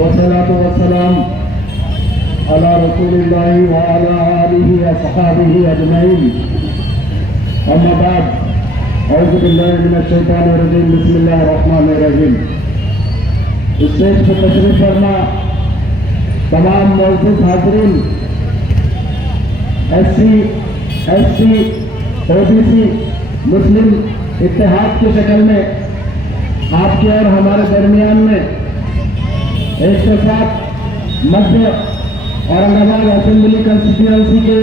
वस्सलातु वस्सलाम अला रसूलिल्लाहि व अला आलिहि व सहाबिहि अजमईन। अम्मा बाद, औज़ु बिल्लाहि मिनश शैतानिर रजीम, बिस्मिल्लाहिर रहमानिर रहीम। स्टेज पर तशरीफ फरमा तमाम मौजूद हाज़रीन, SC, ST, OBC मुस्लिम इत्तेहाद की शक्ल में आपके और हमारे दरमियान में 107 मध्य औरंगाबाद असेंबली कंस्टिट्यूएंसी के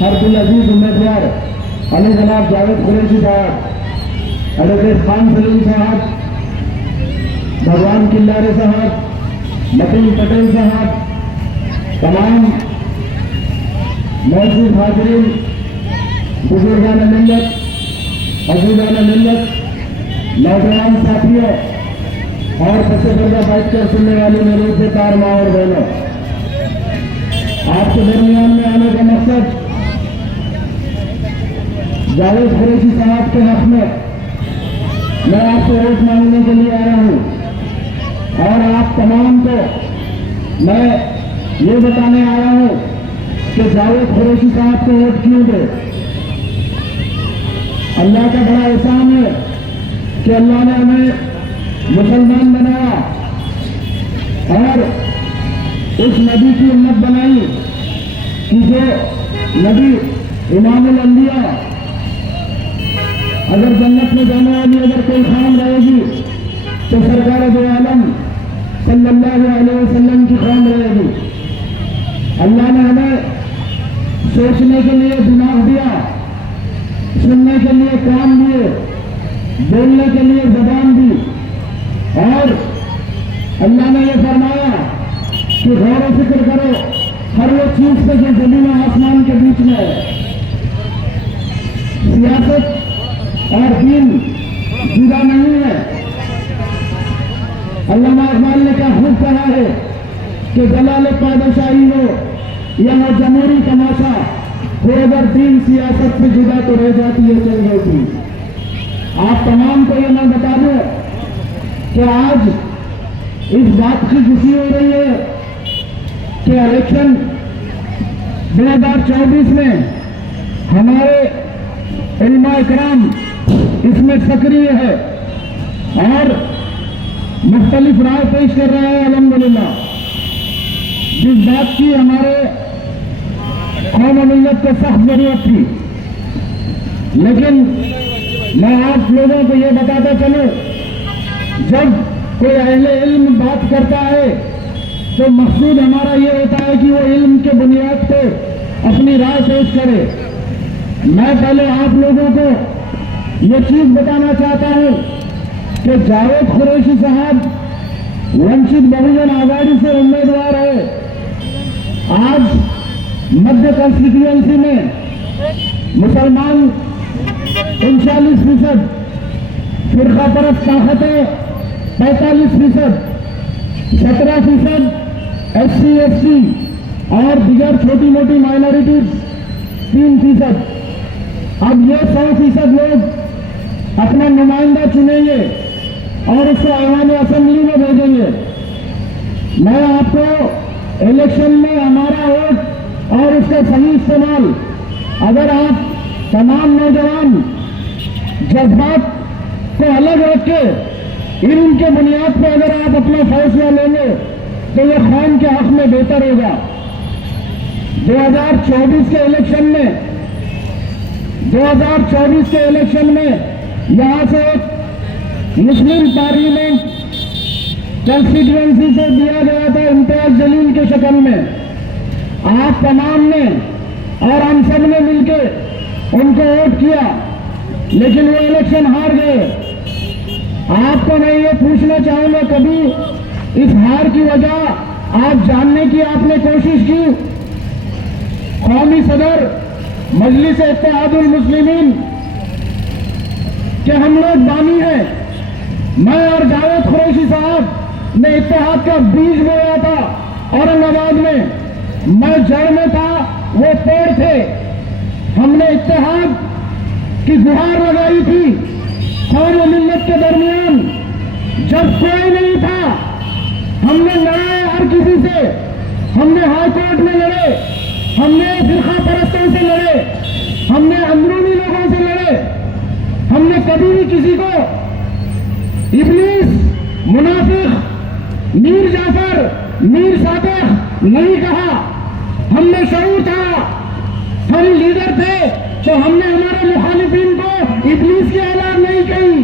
हरदिल अजीज उम्मीदवार अली जनाब जावेद कुरैशी साहब, एडवोकेट खान सलीम साहब, भगवान किल्लारे साहब, मतीन पटेल साहब, तमाम मौजूद हाज़रीन, बुजुर्गान मिल्लत, अज़ीज़ान मिल्लत, नौजवान साथियों और सबसे बड़ा बैठ कर सुनने वाली मेरे से तार माँ और बहनों, आपके दरमियान में आने का मकसद जावेद कुरैशी साहब के हक में मैं आपसे वोट मांगने के लिए आया हूँ और आप तमाम को मैं ये बताने आया हूँ कि जावेद कुरैशी साहब को वोट क्यों दे। अल्लाह का बड़ा एहसान है कि अल्लाह ने हमें मुसलमान बनाया और इस नबी की उम्मत बनाई कि जो नबी इमामुल अंबिया, अगर जन्नत में जाने वाली अगर कोई खाम रहेगी तो सरकार दो आलम सल्लल्लाहु अलैहि वसल्लम की खाम रहेगी। अल्लाह ने हमें सोचने के लिए दिमाग दिया, सुनने के लिए कान दिए, बोलने के लिए जबान दी और अल्लाह ने यह फरमाया कि गौर व फिक्र करो हर वो चीज पे जो जमीन और आसमान के बीच में है। सियासत और दीन जुदा नहीं है। अल्लामा इकबाल ने क्या खूब कहा है कि जलाल पादशाही हो या जमहूरी तमाशा हो, अगर दीन सियासत से जुदा तो रह जाती है चल जाती। आप तमाम को ये मैं बता दूं कि आज इस बात की खुशी हो रही है कि इलेक्शन 2024 में हमारे उलमा इकराम इसमें सक्रिय है और मुख्तलिफ राय पेश कर रहे हैं। अल्हम्दुलिल्लाह, जिस बात की हमारे कौम मिल्लत को सख्त जरूरत थी, लेकिन मैं आप लोगों को ये बताता चलूं, जब कोई अहले इल्म बात करता है तो मकसूद हमारा ये होता है कि वो इल्म के बुनियाद पे अपनी राय पेश करे। मैं पहले आप लोगों को ये चीज बताना चाहता हूं कि जावेद कुरैशी साहब वंचित बहुजन आघाड़ी से उम्मीदवार है। आज मध्य कंस्टिट्यूएंसी में मुसलमान 39%, फिरका परस्त ताकतें 45%, 17% SC ST और दिगर छोटी मोटी माइनॉरिटीज 3%। अब ये 100% लोग अपना नुमाइंदा चुनेंगे और उसको ऐवान असेंबली में भेजेंगे। मैं आपको इलेक्शन में हमारा वोट और उसका सही इस्तेमाल, अगर आप तमाम नौजवान जज्बात को अलग रख के इल्म के बुनियाद पर अगर आप अपना फैसला लेंगे तो यह कौम के हक में बेहतर होगा। 2024 के इलेक्शन में यहां से मुस्लिम पार्लियामेंट कंस्टिट्यूएंसी से दिया गया था इम्तियाज जलील के शक्ल में। आप तमाम ने और हम सब ने मिलकर उनको वोट किया, लेकिन वो इलेक्शन हार गए। आपको मैं ये पूछना चाहूंगा, कभी इस हार की वजह आप जानने की आपने कोशिश की? कौमी सदर मजलिस इत्तेहादुल मुस्लिमीन के हम लोग बानी हैं। मैं और जावेद कुरैशी साहब ने इत्तेहाद का बीज बोया था औरंगाबाद में। मैं जड़ में था, वो पेड़ थे। हमने इत्तेहाद की गुहार लगाई थी कौम मिल्लत के दरमियान, जब कोई नहीं था हमने लड़े हर किसी से, हमने हाई कोर्ट में लड़े, हमने फिरका परस्तों से लड़े, हमने अंदरूनी लोगों से लड़े, हमने कभी भी किसी को इब्लीस, मुनाफिक, मीर जाफर, मीर सादिक नहीं कहा। हमने शऊर था, हम लीडर थे, तो हमने हमारे मुखालिफिन को इब्लीस की औलाद नहीं कही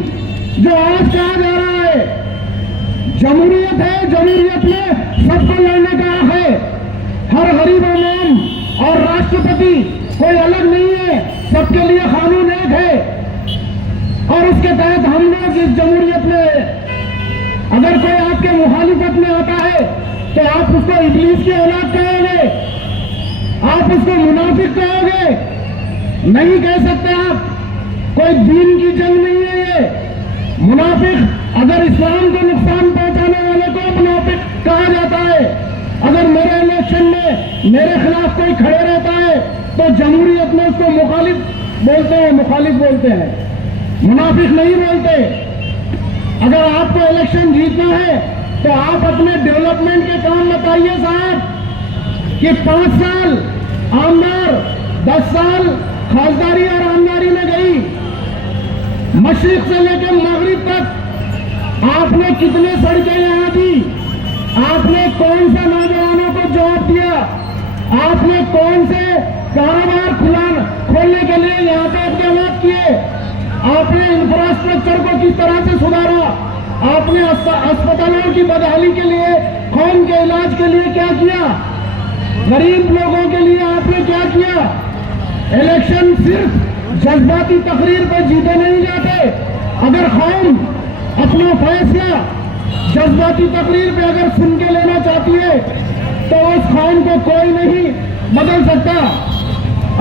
जो आज कहा जा रहा है। जमहूरियत है, जमहूरियत में सबको लड़ने का हक है। हर गरीब आवाम और राष्ट्रपति कोई अलग नहीं है, सबके लिए कानून एक है और उसके तहत हम लोग इस जमहूरियत में, अगर कोई आपके मुखालिफत में आता है तो आप उसको इब्लीस की औलाद कहोगे, आप उसको मुनाफिक कहोगे, नहीं कह सकते आप। कोई दीन की जंग नहीं है ये। मुनाफिक अगर इस्लाम को नुकसान पहुंचाने वाले को मुनाफिक कहा जाता है। अगर मेरे इलेक्शन में मेरे खिलाफ कोई खड़े रहता है तो जमहूरियत में उसको मुखालिफ बोलते हैं, मुखालिफ बोलते हैं, मुनाफिक नहीं बोलते। अगर आपको इलेक्शन जीतना है तो आप अपने डेवलपमेंट के काम बताइए साहब कि 5 साल आमदार, 10 साल खासदारी और आमदारी में गई, मशरिक से लेकर मगरिब तक आपने कितने सड़कें यहाँ दी, आपने कौन सा नौजवानों को जॉब दिया, आपने कौन से कारोबार खोलने के लिए यहाँ पे इक़दाम किए, आपने इंफ्रास्ट्रक्चर को किस तरह से सुधारा, आपने अस्पतालों की बदहाली के लिए, कौम के इलाज के लिए क्या किया, गरीब लोगों के लिए आपने क्या किया। इलेक्शन सिर्फ जज्बाती तकरीर पर जीते नहीं जाते। अगर कौम अपना फैसला जज्बाती तकरीर पे अगर सुन के लेना चाहती है तो उस कौम को कोई नहीं बदल सकता।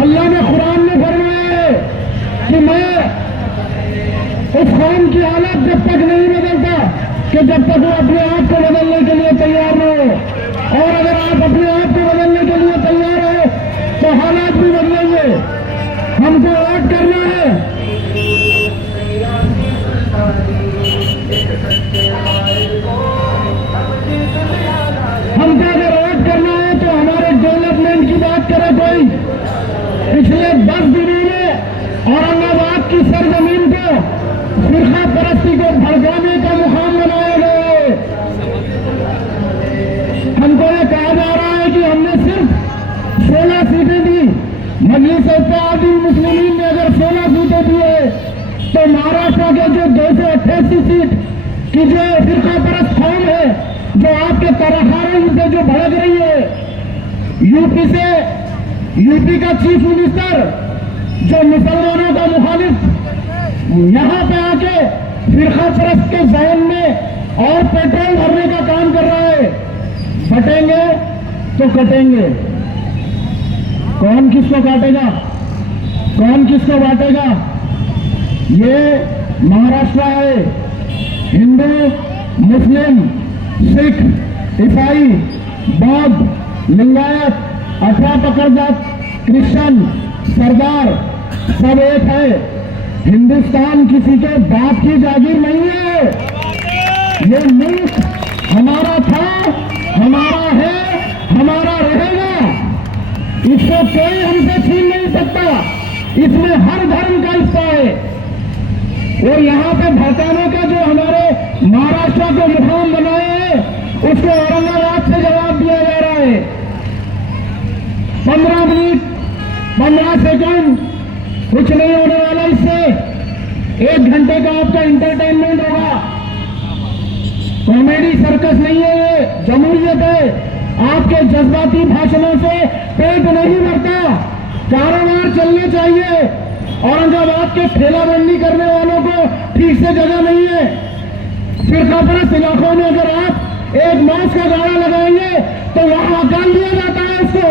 अल्लाह ने कुरान में फरमाया है कि मैं उस कौम की हालत जब तक नहीं बदलता कि जब तक वो अपने आप को बदलने के लिए तैयार न हो। और अगर आप अपने आप को बदलने के लिए तैयार हो तो हालात भी बदलेंगे। हमको वोट करना है, हमको अगर वोट करना है तो हमारे डेवलपमेंट की बात करे कोई। पिछले 10 दिनों में औरंगाबाद की सरजमीन को फिरका परस्ती को भड़काने का मुकाम बनाया गया है। हमको ये कहा जा रहा है कि हमने सिर्फ 16 सीटें दी। मजलिस-ए-इत्तेहादुल मुस्लिमीन ने अगर 16 सीटें दी है तो महाराष्ट्र के जो 288 सीट की जो फिरका परस्त कौम है, जो आपके तराखारों से जो भड़क रही है, यूपी का चीफ मिनिस्टर जो मुसलमानों का मुखालिफ यहाँ पे आके फिरका परस्त के जहन में और पेट्रोल भरने का काम कर रहा है। बटेंगे तो कटेंगे। कौन किसको काटेगा, कौन किसको बांटेगा? ये महाराष्ट्र है। हिंदू, मुस्लिम, सिख, ईसाई, बौद्ध, लिंगायत, अठरा पकड़ जात, क्रिश्चियन, सरदार सब एक है। हिंदुस्तान किसी के बाप की जागीर नहीं है। ये मुल्क हमारा था, हमारा है, हमारा रहेगा। इसको कोई हमसे छीन नहीं सकता। इसमें हर धर्म का हिस्सा है। और यहाँ पे भड़काने का जो हमारे महाराष्ट्र को मुकाम बनाए हैं, उसको औरंगाबाद से जवाब दिया जा रहा है। 15 मिनट 15 सेकंड कुछ नहीं होने वाला। इससे 1 घंटे का आपका इंटरटेनमेंट होगा। कॉमेडी सर्कस नहीं है, ये जमहूरियत है। आपके जज्बाती भाषणों से पेट नहीं भरता। कारोबार चलने चाहिए। औरंगाबाद के ठेलाबंदी करने वालों को ठीक से जगह नहीं है। फिरका परस्त इलाकों में अगर आप एक मांस का गाड़ा लगाएंगे तो वहां हकाल दिया जाता है उसको।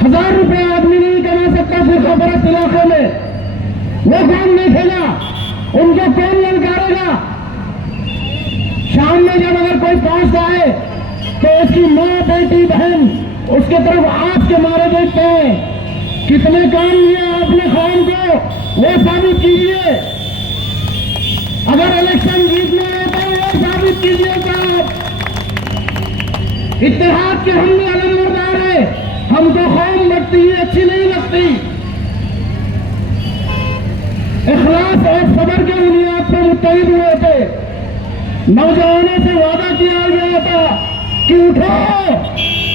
1000 रुपए आदमी नहीं कमा सकता फिरका परस्त इलाकों में। वो कौन देखेगा? उनको कौन ललकारेगा? शाम में जब अगर कोई पहुंचता है तो उसकी माँ, बेटी, बहन उसके तरफ आंख के मारे देखते हैं। कितने काम किए आपने कौम को, वो साबित कीजिए। अगर इलेक्शन जीतना है तो वो साबित कीजिए साहब। इत्तेहाद के हम भी अलमबरदार है, हमको कौम लगती है अच्छी नहीं लगती। इखलास और सब्र के बुनियाद पर मुत्तहिद हुए थे। नौजवानों से वादा किया गया था कि उठो,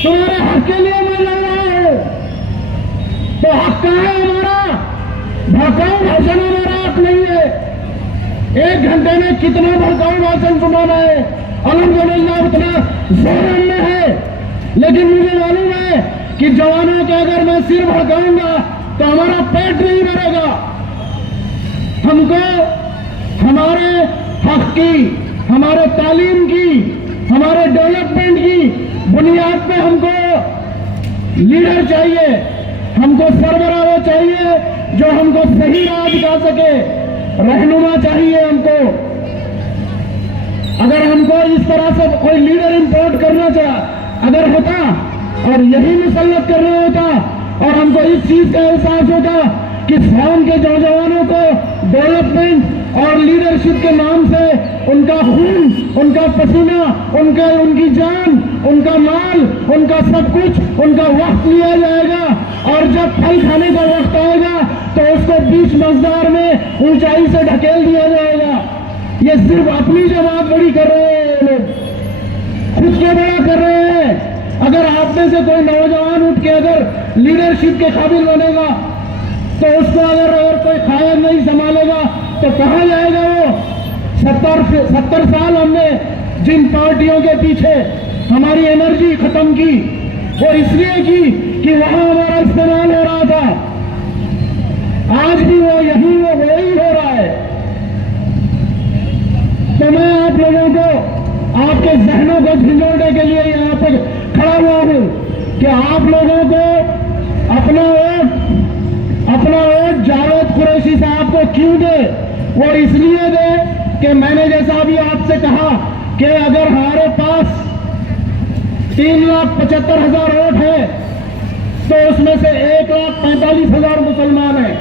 तुम्हारे हक के लिए मैं लड़ रहा हूं। तो हक कहाँ है हमारा? भड़काऊ भाषण हमारा हक नहीं है। 1 घंटे में कितना भड़काऊ भाषण सुनाना है? अल्हम्दुलिल्लाह उतना जोर में है, लेकिन मुझे मालूम है कि जवानों के अगर मैं सिर भड़काऊंगा तो हमारा पेट नहीं भरेगा। हमको हमारे हक की, हमारे तालीम की, हमारे डेवलपमेंट की बुनियाद पे हमको लीडर चाहिए, हमको सरबराह वो चाहिए जो हमको सही राह दिखा सके, रहनुमा चाहिए हमको। अगर हमको इस तरह से कोई लीडर इंपोर्ट करना अगर होता और यही मुसल्लत करना होता और हमको इस चीज का एहसास होता कि फौज के नौजवानों को डेवलपमेंट और लीडरशिप के नाम से उनका खून, उनका पसीना, उनकी जान, उनका माल, उनका सब कुछ, उनका वक्त लिया जाएगा और जब फल खाने का वक्त आएगा तो उसको बीच मजदार में ऊंचाई से ढकेल दिया जाएगा। ये सिर्फ अपनी जमात बड़ी कर रहे हैं ये लोग, खुद के बड़ा कर रहे हैं। अगर आप में से कोई नौजवान उठ के अगर लीडरशिप के काबिल बनेगा तो उसको अगर कोई कायद नहीं संभालेगा तो कहां जाएगा वो? 70 साल हमने जिन पार्टियों के पीछे हमारी एनर्जी खत्म की, वो इसलिए की कि वहां हमारा इस्तेमाल हो रहा था। आज भी वो वही हो रहा है। तो मैं आप लोगों को, आपके जहनों को झंझोड़ने के लिए यहाँ पर खड़ा हुआ हूं कि आप लोगों को अपना वोट जावेद कुरैशी साहब को क्यों दे? वो इसलिए दे कि मैंने जैसा अभी आपसे कहा कि अगर हमारे पास 3,75,000 वोट है तो उसमें से 1,45,000 मुसलमान हैं,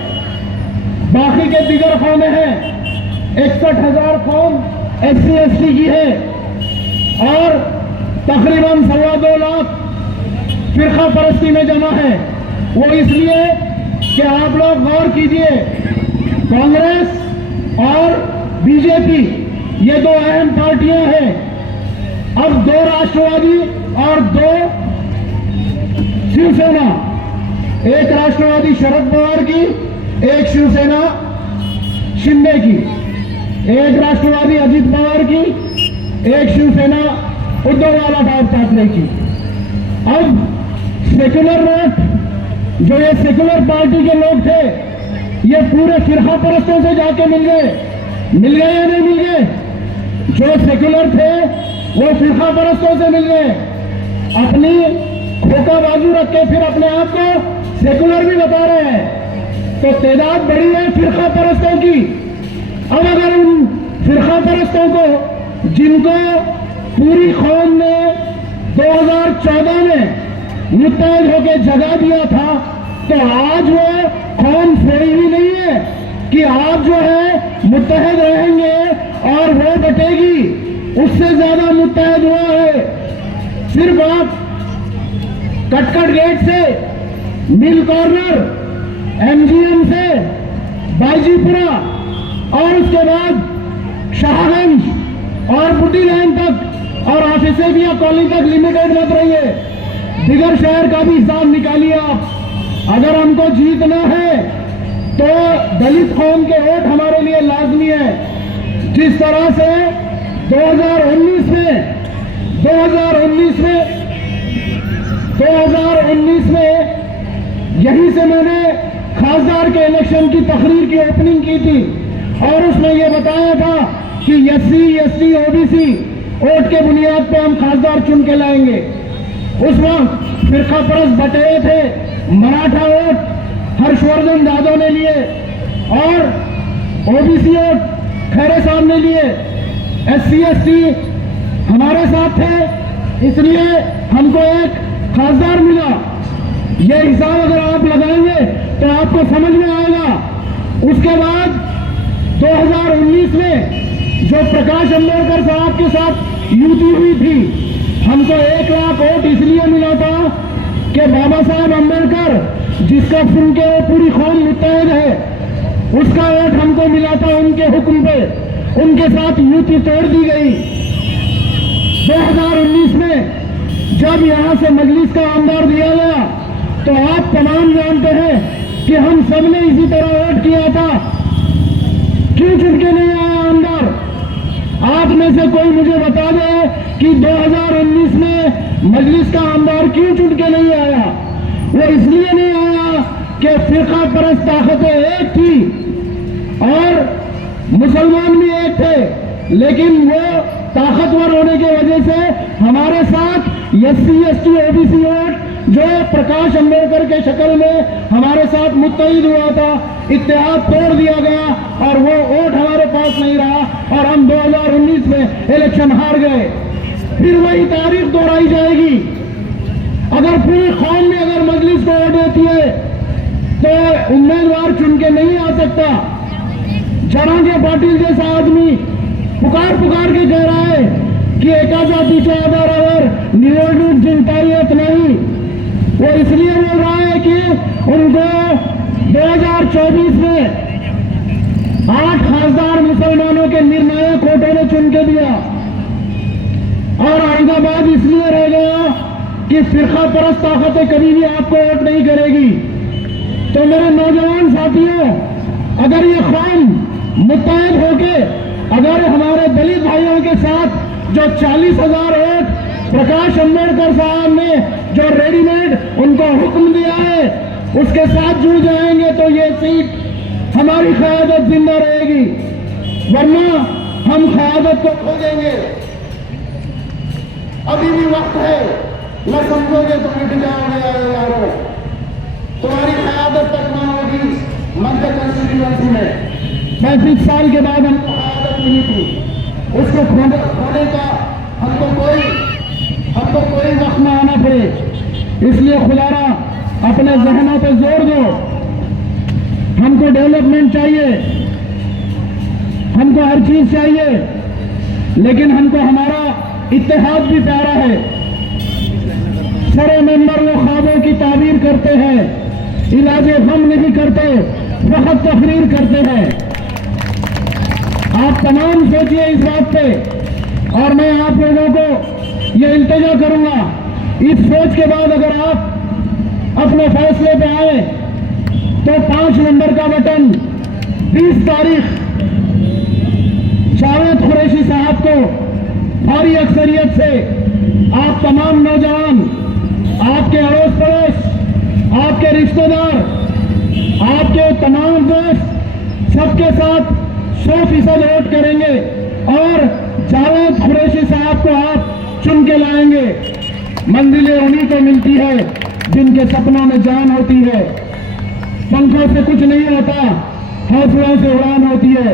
बाकी के दिगर कौमें हैं। 61,000 कौम SC/ST की है और तकरीबन 2.25 लाख फिरका परस्ती में जमा है। वो इसलिए कि आप लोग गौर कीजिए, कांग्रेस और बीजेपी ये 2 अहम पार्टियां हैं। अब 2 राष्ट्रवादी और 2 शिवसेना, एक राष्ट्रवादी शरद पवार की, एक शिवसेना शिंदे की, एक राष्ट्रवादी अजित पवार की, एक शिवसेना उद्धव बाळासाहेब ठाकरे की। अब सेक्युलर वोट जो ये सेक्युलर पार्टी के लोग थे ये पूरे फिरका परस्तों से जाके मिल गए या नहीं मिल गए? जो सेक्युलर थे वो फिरका परस्तों से मिल गए, अपनी खोका बाजू रख के फिर अपने आप को सेक्युलर भी बता रहे हैं। तो तादाद बड़ी है फिरका परस्तों की। अब अगर उन फिरका परस्तों को, जिनको पूरी कौम ने 2014 में मुत्तहद होकर जगा दिया था, तो आज वो कौम सोई हुई नहीं है कि आप जो है मुत्तहद रहेंगे और वो बटेगी। उससे ज्यादा मुत्तहद हुआ है। सिर्फ आप कटकट गेट से, मिल कॉर्नर, MGM से बाईजीपुरा और उसके बाद शाहगंज और बुटी लाइन तक और आफिसेबिया कॉलोनी तक लिमिटेड मत रहिए। दिगर शहर का भी हिसाब निकालिए आप। अगर हमको जीतना है तो दलित कौम के वोट हमारे लिए लाजमी है। जिस तरह से 2019 में यहीं से मैंने खासदार के इलेक्शन की तकरीर की ओपनिंग की थी और उसमें यह बताया था कि SC, ST, OBC वोट के बुनियाद पे हम खासदार चुन के लाएंगे। उस वक्त फिरका परस्त बटे थे। मराठा वोट हर्षवर्धन यादव ने लिए और OBC वोट खैरे साहब ने लिए। SC, ST हमारे साथ थे, इसलिए हमको एक खासदार मिला। ये हिसाब अगर आप लगाएंगे तो आपको समझ में आएगा। उसके बाद 2019 में जो प्रकाश अंबेडकर साहब के साथ युति हुई थी, हमको 1 लाख वोट इसलिए मिला था कि बाबा साहब अम्बेडकर जिसका सुन के वो पूरी कौम मुत्तहद है, उसका वोट हमको मिला था उनके हुक्म पे। उनके साथ युति तोड़ दी गई। 2019 में जब यहां से मजलिस का आमदार दिया गया तो आप तमाम जानते हैं कि हम सब ने इसी तरह वोट किया था। क्यों चुन के नहीं आया आमदार? आप में से कोई मुझे बता दे कि 2019 में मजलिस का आमदार क्यों चुन के नहीं आया? वो इसलिए नहीं आया कि फिरका परस्त ताकतें एक थी और मुसलमान भी एक थे, लेकिन वो ताकतवर होने की वजह से हमारे साथ SC ST OBC वोट जो प्रकाश अम्बेडकर के शक्ल में हमारे साथ मुत्तहिद हुआ था, इत्तेहाद तोड़ दिया गया और वो वोट हमारे पास नहीं रहा और हम 2019 में इलेक्शन हार गए। फिर वही तारीख दोहराई जाएगी। अगर पूरी कौम में अगर मजलिस को वोट देती है तो उम्मीदवार चुन के नहीं आ सकता। जरांगे पाटील जैसा आदमी पुकार के कह रहा है की एका जातीच्या आधारावर निवडणूक जिंकता येत नहीं। वो इसलिए बोल रहा है कि उनको 2024 में 8 खासदार मुसलमानों के निर्णायक वोटों ने चुन के दिया और औरंगाबाद इसलिए रह गया कि फिरका परस्त ताकतें कभी भी आपको वोट नहीं करेगी। तो मेरे नौजवान साथियों, अगर ये कौम मुत्तहद होके अगर हमारे दलित भाइयों के साथ जो 40,000 वोट प्रकाश अम्बेडकर साहब ने जो रेडीमेड उनको हुक्म दिया है उसके साथ जुड़ जाएंगे तो ये सीट हमारी क़यादत जिंदा रहेगी, वरना हम क़यादत को खो देंगे। अभी भी वक्त है, न समझोगे तो मिट जाओगे यारों। तुम्हारी क़यादत तक ना होगी मध्य कंस्टिट्यूएंसी में। 35 साल के बाद हमको क़यादत मिली थी, उसको खोने का हमको कोई वक्त न आना पड़े। इसलिए खुलारा अपने जहनों पे जोर दो। हमको डेवलपमेंट चाहिए, हमको हर चीज चाहिए, लेकिन हमको हमारा इत्तेहाद भी प्यारा है। सारे मेंबर वो ख्वाबों की ताबीर करते हैं, इलाजे गम नहीं करते, फकत तकरीर करते हैं। आप तमाम सोचिए इस बात पे और मैं आप लोगों को ये इल्तिजा करूंगा, इस सोच के बाद अगर आप अपने फैसले पे आए तो 5 नंबर का बटन 20 तारीख जावेद कुरैशी साहब को भारी अक्सरियत से आप तमाम नौजवान, आपके अड़ोस पड़ोस, आपके रिश्तेदार, आपके तमाम दोस्त सबके साथ 100% वोट करेंगे और जावेद कुरैशी साहब को आप चुन के लाएंगे। मंजिलें उन्हीं को मिलती है जिनके सपनों में जान होती है। पंखों से कुछ नहीं होता, हौसलों से उड़ान होती है।